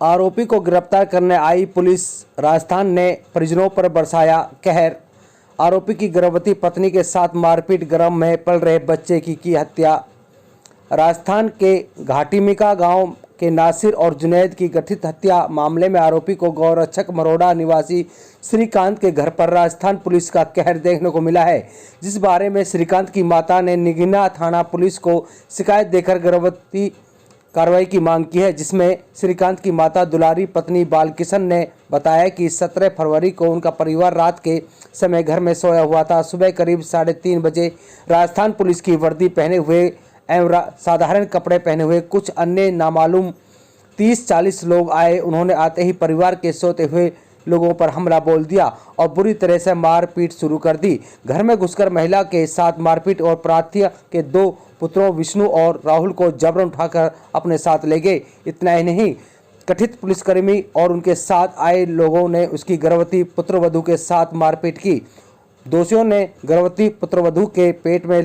आरोपी को गिरफ्तार करने आई पुलिस। राजस्थान ने परिजनों पर बरसाया कहर। आरोपी की गर्भवती पत्नी के साथ मारपीट, गर्भ में पल रहे बच्चे की हत्या। राजस्थान के घाटीमिका गांव के नासिर और जुनैद की कथित हत्या मामले में आरोपी को गौरक्षक मरोड़ा निवासी श्रीकांत के घर पर राजस्थान पुलिस का कहर देखने को मिला है, जिस बारे में श्रीकांत की माता ने नगीना थाना पुलिस को शिकायत देकर गर्भवती कार्रवाई की मांग की है। जिसमें श्रीकांत की माता दुलारी पत्नी बालकिशन ने बताया कि 17 फरवरी को उनका परिवार रात के समय घर में सोया हुआ था। सुबह करीब 3:30 बजे राजस्थान पुलिस की वर्दी पहने हुए एवं साधारण कपड़े पहने हुए कुछ अन्य नामालूम 30-40 लोग आए। उन्होंने आते ही परिवार के सोते हुए लोगों पर हमला बोल दिया और बुरी तरह से मारपीट शुरू कर दी। घर में घुसकर महिला के साथ मारपीट और प्रार्थी के 2 पुत्रों विष्णु और राहुल को जबरन उठाकर अपने साथ ले गए। इतना ही नहीं, कथित पुलिसकर्मी और उनके साथ आए लोगों ने उसकी गर्भवती पुत्रवधू के साथ मारपीट की। दोषियों ने गर्भवती पुत्रवधू के पेट में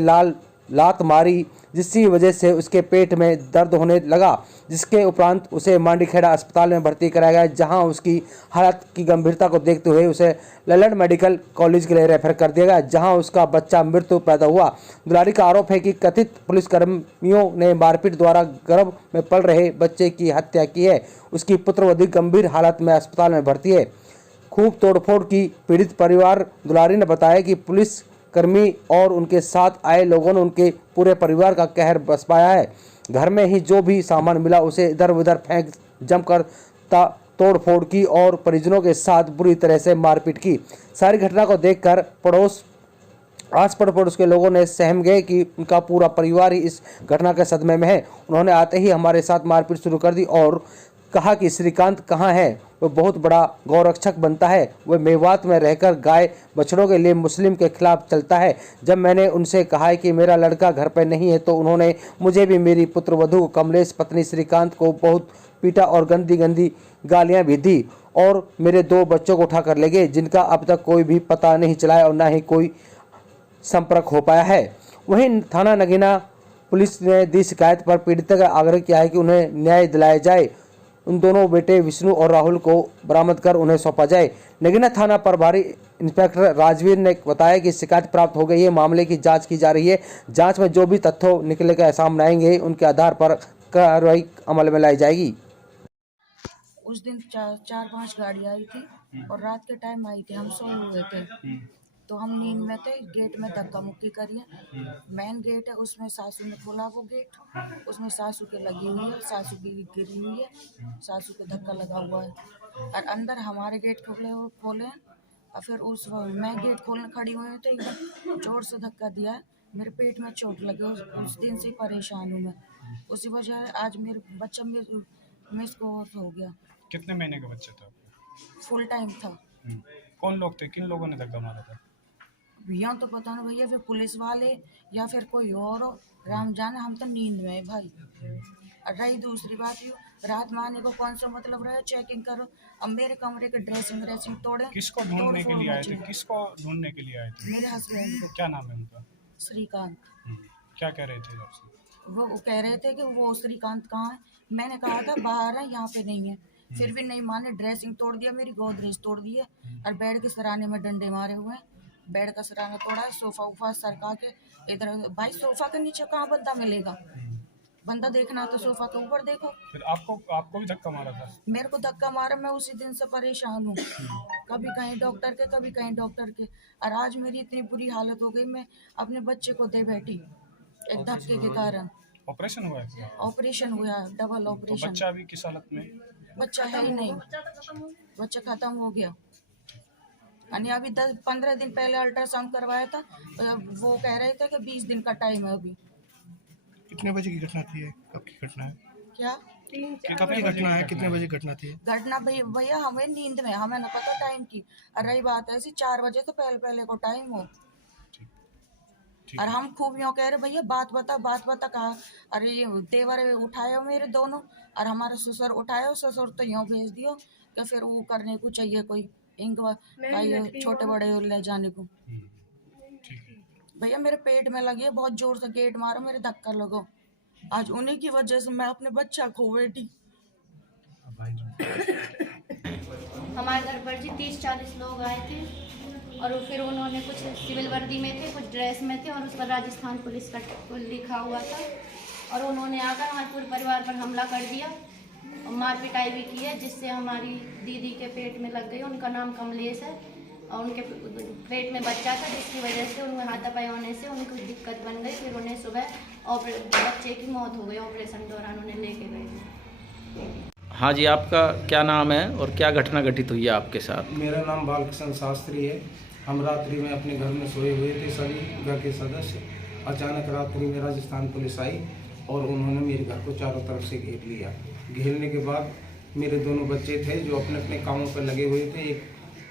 लात मारी, जिसकी वजह से उसके पेट में दर्द होने लगा, जिसके उपरांत उसे मांडीखेड़ा अस्पताल में भर्ती कराया गया, जहां उसकी हालत की गंभीरता को देखते हुए उसे ललन मेडिकल कॉलेज के लिए रेफर कर दिया गया, जहां उसका बच्चा मृत्यु पैदा हुआ। दुलारी का आरोप है कि कथित पुलिसकर्मियों ने मारपीट द्वारा गर्भ में पल रहे बच्चे की हत्या की है। उसकी पुत्रवधू गंभीर हालत में अस्पताल में भर्ती है। खूब तोड़फोड़ की पीड़ित परिवार दुलारी ने बताया कि पुलिस कर्मी और उनके साथ आए लोगों ने उनके पूरे परिवार का कहर बस पाया है। घर में ही जो भी सामान मिला उसे इधर उधर फेंक जमकर तोड़फोड़ की और परिजनों के साथ बुरी तरह से मारपीट की। सारी घटना को देखकर आस पड़ोस के लोगों ने सहम गए कि उनका पूरा परिवार ही इस घटना के सदमे में है। उन्होंने आते ही हमारे साथ मारपीट शुरू कर दी और कहा कि श्रीकांत कहाँ है, वह बहुत बड़ा गौरक्षक बनता है, वह मेवात में रहकर गाय बछड़ों के लिए मुस्लिम के खिलाफ चलता है। जब मैंने उनसे कहा है कि मेरा लड़का घर पर नहीं है तो उन्होंने मुझे भी मेरी पुत्रवधू कमलेश पत्नी श्रीकांत को बहुत पीटा और गंदी गंदी गालियां भी दी और मेरे 2 बच्चों को उठाकर ले गए, जिनका अब तक कोई भी पता नहीं चला है और न ही कोई संपर्क हो पाया है। वहीं थाना नगीना पुलिस ने दी शिकायत पर पीड़िता का आग्रह किया है कि उन्हें न्याय दिलाया जाए। उन दोनों बेटे विष्णु और राहुल को बरामद कर उन्हें सौंपा जाए। नगीना थाना प्रभारी इंस्पेक्टर राजवीर ने बताया कि शिकायत प्राप्त हो गई है, मामले की जांच की जा रही है। जांच में जो भी तथ्य निकलेगा सामने आएंगे, उनके आधार पर कार्रवाई अमल में लाई जाएगी। उस दिन 4-5 गाड़ी आई थी और रात के टाइम आई थी। हम सोए हुए थे तो हम नींद में थे। गेट में धक्का मुक्की करिए, मेन गेट है, उसमें सासू ने खोला वो गेट, उसमें सासू के लगी हुई है, सासू की गिरी हुई है, सासू को धक्का लगा हुआ है और अंदर हमारे गेट खोले हैं और फिर मैं गेट खोलने खड़ी हुई तो एकदम जोर से धक्का दिया है। मेरे पेट में चोट लगी। उस दिन से परेशान हूँ मैं। उसी वजह आज मेरे बच्चा मिस को हो गया। कितने महीने का बच्चा था? फुल टाइम था। कौन लोग थे, किन लोगों ने धक्का मारा था? भैया तो पता नहीं भैया, फिर पुलिस वाले या फिर कोई और हो, राम जाने। हम तो नींद में है भाई। और रही दूसरी बात, यू रात में आने को कौन सा मतलब रहा, चेकिंग करो। अब मेरे कमरे के ड्रेसिंग तोड़े। किसको ढूंढने के लिए आए थे? किसको ढूंढने के लिए आए थे? मेरे हस्बैंड को। क्या नाम है उनका? श्रीकांत। क्या कह रहे थे आपसे? वो कह रहे थे कि वो श्रीकांत कहाँ है। मैंने कहा था बाहर है, यहाँ पे नहीं है। फिर भी नहीं माने, ड्रेसिंग तोड़ दिया, मेरी गोदरेज तोड़ दी है और बेड के सराने में डंडे मारे हुए हैं। बेड का सराना तोड़ा है, सोफा उफा सरका के इधर। भाई सोफा के नीचे कहाँ बंदा मिलेगा? बंदा देखना तो सोफा के ऊपर देखो। फिर आपको भी धक्का मारा था? मेरे को धक्का मारा, मैं उसी दिन से परेशान हूँ। कभी कहीं डॉक्टर के, कभी कहीं डॉक्टर के, और आज मेरी इतनी बुरी हालत हो गई, मैं अपने बच्चे को दे बैठी एक धक्के के कारण। ऑपरेशन हुआ है? ऑपरेशन हुआ, डबल ऑपरेशन। तो बच्चा अभी किस हालत में? बच्चा है ही नहीं, बच्चा खत्म हो गया। यानी अभी 10-15 दिन पहले अल्ट्रासाउंड करवाया था, वो कह रहे थे कि 20 दिन का टाइम है अभी। कितने बजे की घटना थी? कब की घटना है? क्या कब की घटना है? कितने बजे घटना थी? घटना भैया हमें नींद में, हमें ना पता टाइम की। और रही बात ऐसी 4 बजे तो पहले को टाइम हो। और हम खूब यूँ कह रहे भैया बात बता कहा। अरे ये देवर उठाए मेरे दोनों और हमारा ससुर उठाए, ससुर तो यूँ भेज दियो कि फिर वो करने को चाहिए कोई छोटे बड़े ले जाने को। भैया मेरे पेट में लगी है, बहुत जोर से गेट मारो, मेरे धक्का लगो। आज उन्हीं की वजह से मैं अपने बच्चा खो बैठी। हमारे घर पर जी 30-40 लोग आए थे और फिर उन्होंने कुछ सिविल वर्दी में थे, कुछ ड्रेस में थे और उस पर राजस्थान पुलिस का लिखा हुआ था और उन्होंने आकर हमारे पूरे परिवार पर हमला कर दिया और मार पिटाई भी की है, जिससे हमारी दीदी के पेट में लग गई। उनका नाम कमलेश है और उनके पेट में बच्चा था, जिसकी वजह से उनमें हाथापाई होने से उनको दिक्कत बन गई। फिर उन्हें सुबह बच्चे की मौत हो गई, ऑपरेशन दौरान उन्हें लेके गए। हाँ जी, आपका क्या नाम है और क्या घटना घटित हुई है आपके साथ? मेरा नाम बालकृष्ण शास्त्री है। हम रात्रि में अपने घर में सोए हुए थे, सभी घर के सदस्य। अचानक रात्रि में राजस्थान पुलिस आई और उन्होंने मेरे घर को चारों तरफ से घेर लिया। घेरने के बाद मेरे दोनों बच्चे थे जो अपने अपने कामों पर लगे हुए थे। एक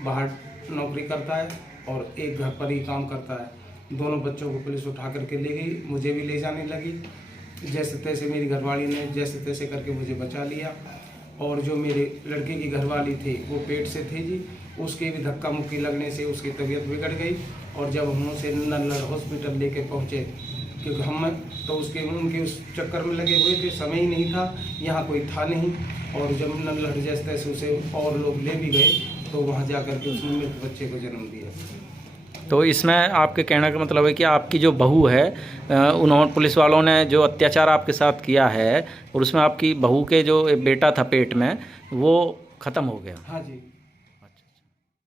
बाहर नौकरी करता है और एक घर पर ही काम करता है। दोनों बच्चों को पुलिस उठा करके ले गई, मुझे भी ले जाने लगी। जैसे तैसे मेरी घरवाली ने जैसे तैसे करके मुझे बचा लिया। और जो मेरे लड़के की घरवाली थी वो पेट से थी जी, उसके भी धक्का मुक्की लगने से उसकी तबीयत बिगड़ गई। और जब हम उसे नल्लड़ हॉस्पिटल लेके पहुँचे, क्योंकि हम तो उनके उस चक्कर में लगे हुए थे, समय ही नहीं था, यहाँ कोई था नहीं। और जब नल्लड़ जैसे तैसे उसे और लोग ले भी गए तो वहाँ जा कर के उसने मेरे बच्चे को जन्म दिया। तो इसमें आपके कहने का मतलब है कि आपकी जो बहू है, उन्होंने पुलिस वालों ने जो अत्याचार आपके साथ किया है और उसमें आपकी बहू के जो बेटा था पेट में, वो ख़त्म हो गया। हाँ जी।